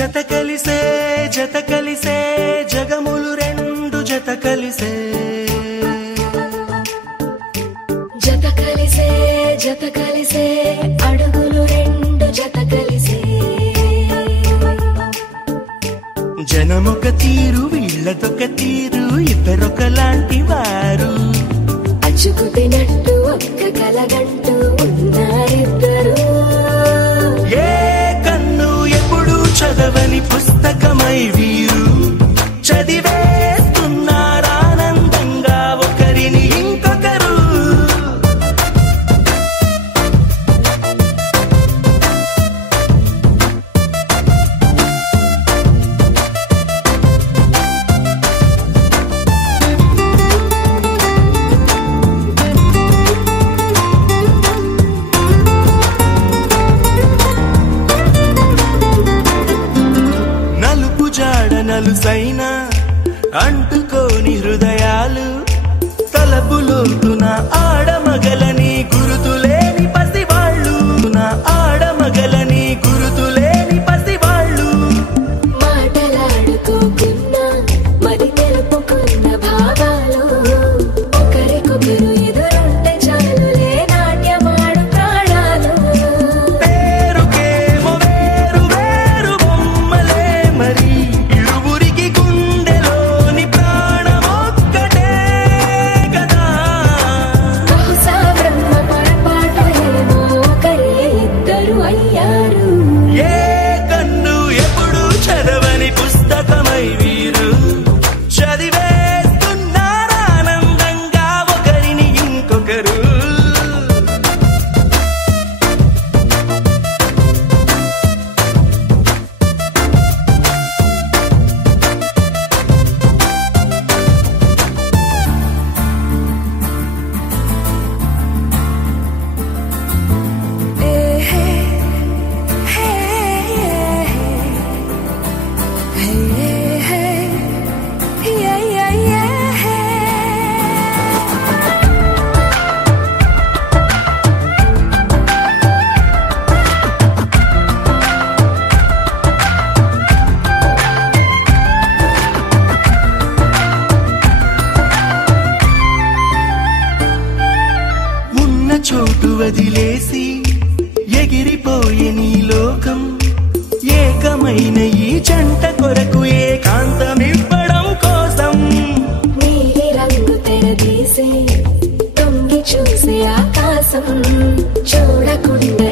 జత కలిసే జగములు రెండు జత కలిసే అడుగులు రెండు జత కలిసే జనమొక తీరు వీళ్ళదొక తీరు ఇద్దరొకలాంటి వారు అచ్చుకుతినట్టు ఒక్క కలగంటూ ఉన్నారిద్దరు ఏ కన్ను ఎప్పుడు చదవని పుస్తకమై వీరు చదివేస్తున్నారానందంగా ఒకరిని ఇంకొకరు నలుసైన అంటుకోని హృదయాలు తలపులోతున ఆడమగలని గురుతులేని పసివాళ్ళు ఆడమగలని గురుతులేని పసివాళ్ళు మాటలాడుకోకున్నా మరి తెలుపుకున్న భావాలు ఒకరికొకరు ఎదురుంటే చాలులే నాట్యమాడు ప్రాణాలు పేరుకేమో వేరు వేరు బొమ్మలే మరి చోటు వదిలేసి ఎగిరిపోయే నీ లోకం ఏకమైన ఈ జంట కొరకు ఏకాంతమివ్వడం కోసం నీలి రంగు తెరదీసే తొంగి చూసే ఆకాశం చూడకుండా